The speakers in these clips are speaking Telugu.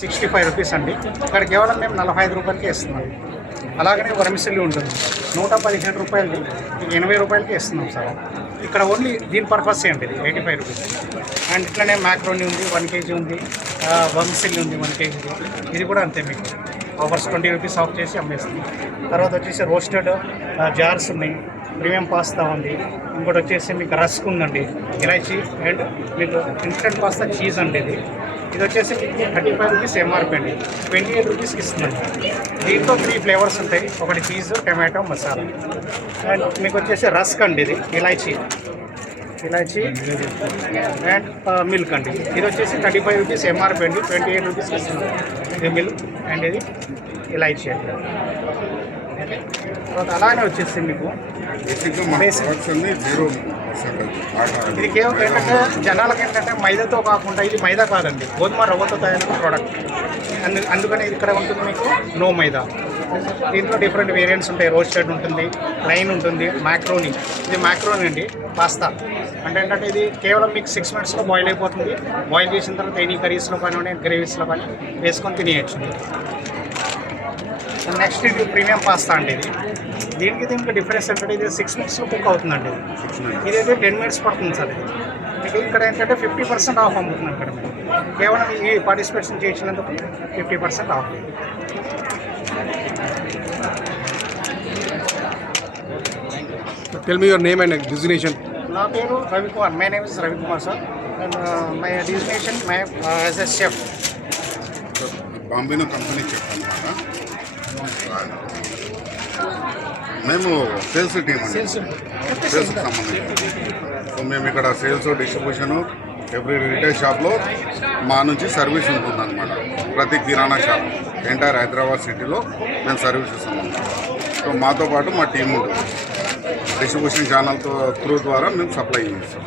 65 రూపీస్ అండి. ఇక్కడ కేవలం మేము 45 రూపాయలకే ఇస్తున్నాం. అలాగనే వరమిసిల్లి ఉంటుంది 115 రూపాయలది 80 రూపాయలకి ఇస్తున్నాం సార్. ఇక్కడ ఓన్లీ దీని పర్పస్ అండి ఇది 85 రూపీస్. అండ్ ఇట్లనే మ్యాక్రోని ఉంది 1 kg ఉంది, వరమిసిల్లి ఉంది 1 kg. ఇది కూడా అంతే మీకు ఆఫర్స్ 20 రూపీస్ ఆఫ్ చేసి అమ్మేస్తుంది. తర్వాత వచ్చేసి రోస్టెడ్ జార్స్ ఉన్నాయి, ప్రీమియం పాస్తా ఉంది, ఇంకోటి వచ్చేసి మీకు రస్క్ ఉందండి, ఇలాచీ, అండ్ మీకు ఇన్స్టెంట్ పాస్తా చీజ్ అండి. ఇది వచ్చేసి మీకు 35 రూపీస్ ఎంఆర్పీ అండి, 28 రూపీస్కి ఇస్తుందండి. దీంట్లో 3 ఫ్లేవర్స్ ఉంటాయి, ఒకటి చీజ్, టమాటో, మసాలా. అండ్ మీకు వచ్చేసి రస్క్ అండి, ఇది ఇలాచీ అండ్ మిల్క్ అండి. ఇది వచ్చేసి 35 రూపీస్ ఎంఆర్పీ అండి, 28 రూపీస్కి ఇస్తుంది. ఇది మిల్క్ అండ్ ఇది ఇలాచీ అండి. తర్వాత అలానే వచ్చేసి మీకు ఇది కేవలం ఏంటంటే జనాలకి ఏంటంటే మైదాతో కాకుండా, ఇది మైదా కాదండి, గోధుమ రవ్వతో తయారైన ప్రోడక్ట్. అందుకని ఇక్కడ ఉంటుంది మీకు నో మైదా. దీంట్లో డిఫరెంట్ వేరియంట్స్ ఉంటాయి, రోస్టెడ్ ఉంటుంది, ప్లైన్ ఉంటుంది, మ్యాక్రోని. ఇది మ్యాక్రోని అండి, పాస్తా అంటే ఏంటంటే ఇది కేవలం మీకు 6 minutesలో బాయిల్ అయిపోతుంది. బాయిల్ చేసిన తర్వాత ఎనీ కర్రీస్లో కానివ్వండి, గ్రేవీస్లో కానీ వేసుకొని తినేయచ్చు. నెక్స్ట్ ఇది ప్రీమియం పాస్తా అండి. ఇది దీనికి డిఫరెన్స్ ఏంటంటే ఇది 6 minutesలో కుక్ అవుతుందండి. ఇదైతే 10 minutes పడుతుంది సార్. మీకు ఇక్కడ ఏంటంటే 50% ఆఫ్ అమ్ముతుంది. ఇక్కడ మీరు కేవలం ఈ పార్టిసిపేషన్ చేసినందుకు 50% of. Tell me your name and designation. నా పేరు Ravikumar. My name is Ravikumar sir. And my designation as a chef. బాంబేలో కంపెనీ చెఫ్ అన్నమాట. మేము సేల్స్ టీమ్ అండి, సేల్స్కి సంబంధించి. సో మేము ఇక్కడ సేల్స్, డిస్ట్రిబ్యూషను, ఎవ్రీ రిటైల్ షాప్లో మా నుంచి సర్వీస్ ఉంటుందన్నమాట. ప్రతి కిరాణా షాప్ ఎంటైర్ హైదరాబాద్ సిటీలో మేము సర్వీస్ ఇస్తామన్నమాట. సో మాతో పాటు మా టీం ఉంటుంది, డిస్ట్రిబ్యూషన్ ఛానల్తో త్రూ ద్వారా మేము సప్లై చేస్తాం.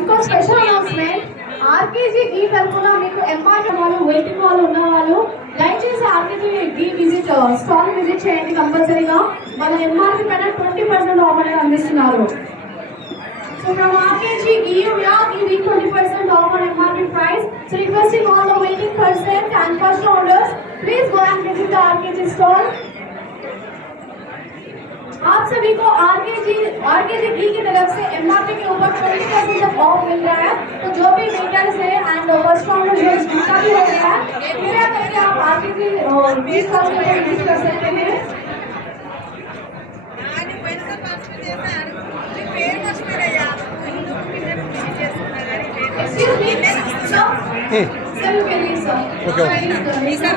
ఇంకో స్పెషల్ అనౌన్స్మెంట్, ఆర్కేజీ గీ తరఫున మీకు ఎంఆర్పీ వాళ్ళు, వెయిటింగ్ వాళ్ళు ఉన్న వాళ్ళు దయచేసి ఆర్కేజీ గీ స్టాల్ విజిట్ చేయండి కంపల్సరీగా. మన ఎంఆర్పీ పైన 20% ఆఫ్ అనేది అందిస్తున్నారు. So from RKG Ghee, we are giving 20% off on MRP price. So requesting all the waiting persons and first orders, please go and visit the RKG stall. आप सभी को RKG Ghee की तरफ से MRP के ऊपर 20% तक ऑफ मिल रहा है. तो जो भी वेटर्स है एंड फर्स्ट ऑर्डर जिनका भी हो गया है, कृपया करके आप RKG Ghee स्टॉल के ऊपर विजिट कर सकते हैं. Excuse me, sir. Sir, you can leave, sir. Okay. Sir,